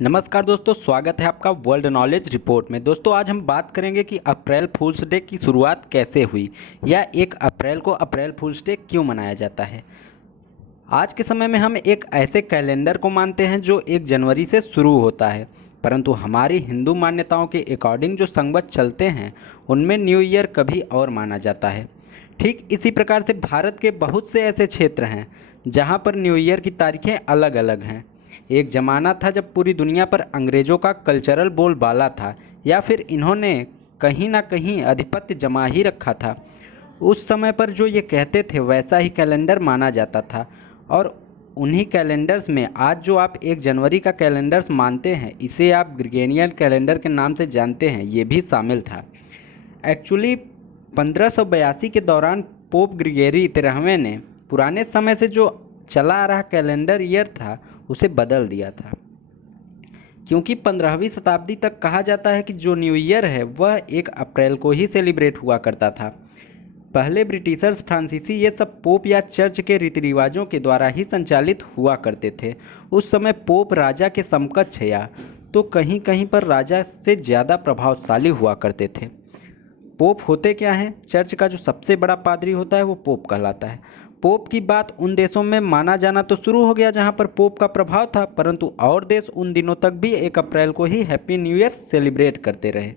नमस्कार दोस्तों, स्वागत है आपका वर्ल्ड नॉलेज रिपोर्ट में। दोस्तों आज हम बात करेंगे कि अप्रैल फूल्स डे की शुरुआत कैसे हुई या 1 अप्रैल को अप्रैल फूल्स डे क्यों मनाया जाता है। आज के समय में हम एक ऐसे कैलेंडर को मानते हैं जो 1 जनवरी से शुरू होता है, परंतु हमारी हिंदू मान्यताओं के अकॉर्डिंग जो संवत चलते हैं उनमें न्यू ईयर कभी और माना जाता है। ठीक इसी प्रकार से भारत के बहुत से ऐसे क्षेत्र हैं जहाँ पर न्यू ईयर की तारीखें अलग अलग हैं। एक ज़माना था जब पूरी दुनिया पर अंग्रेज़ों का कल्चरल बोलबाला था, या फिर इन्होंने कहीं ना कहीं आधिपत्य जमा ही रखा था। उस समय पर जो ये कहते थे वैसा ही कैलेंडर माना जाता था, और उन्हीं कैलेंडर्स में आज जो आप 1 जनवरी का कैलेंडर्स मानते हैं, इसे आप ग्रिगोरियन कैलेंडर के नाम से जानते हैं, ये भी शामिल था। एक्चुअली 1582 के दौरान पोप ग्रिगोरी 13वें ने पुराने समय से जो चला आ रहा कैलेंडर ईयर था उसे बदल दिया था, क्योंकि 15वीं शताब्दी तक कहा जाता है कि जो न्यू ईयर है वह 1 अप्रैल को ही सेलिब्रेट हुआ करता था। पहले ब्रिटिशर्स फ्रांसीसी ये सब पोप या चर्च के रीति रिवाजों के द्वारा ही संचालित हुआ करते थे। उस समय पोप राजा के समकक्ष या तो कहीं कहीं पर राजा से ज़्यादा प्रभावशाली हुआ करते थे। पोप होते क्या हैं? चर्च का जो सबसे बड़ा पादरी होता है वो पोप कहलाता है। पोप की बात उन देशों में माना जाना तो शुरू हो गया जहां पर पोप का प्रभाव था, परंतु और देश उन दिनों तक भी 1 अप्रैल को ही हैप्पी न्यू ईयर सेलिब्रेट करते रहे।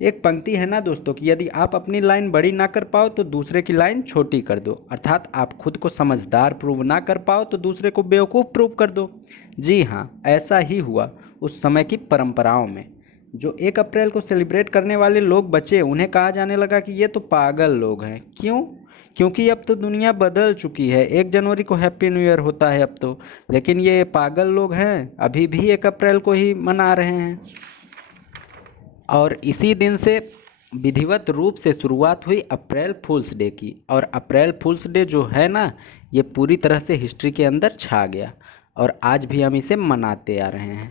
एक पंक्ति है ना दोस्तों कि यदि आप अपनी लाइन बड़ी ना कर पाओ तो दूसरे की लाइन छोटी कर दो, अर्थात आप खुद को समझदार प्रूव ना कर पाओ तो दूसरे को बेवकूफ़ प्रूव कर दो। जी हाँ, ऐसा ही हुआ उस समय की परंपराओं में। जो 1 अप्रैल को सेलिब्रेट करने वाले लोग बचे, उन्हें कहा जाने लगा कि ये तो पागल लोग हैं। क्यों? क्योंकि अब तो दुनिया बदल चुकी है। 1 जनवरी को हैप्पी न्यू ईयर होता है अब तो, लेकिन ये पागल लोग हैं अभी भी 1 अप्रैल को ही मना रहे हैं। और इसी दिन से विधिवत रूप से शुरुआत हुई अप्रैल फूल्स डे की। और अप्रैल फूल्स डे जो है ना, ये पूरी तरह से हिस्ट्री के अंदर छा गया और आज भी हम इसे मनाते आ रहे हैं।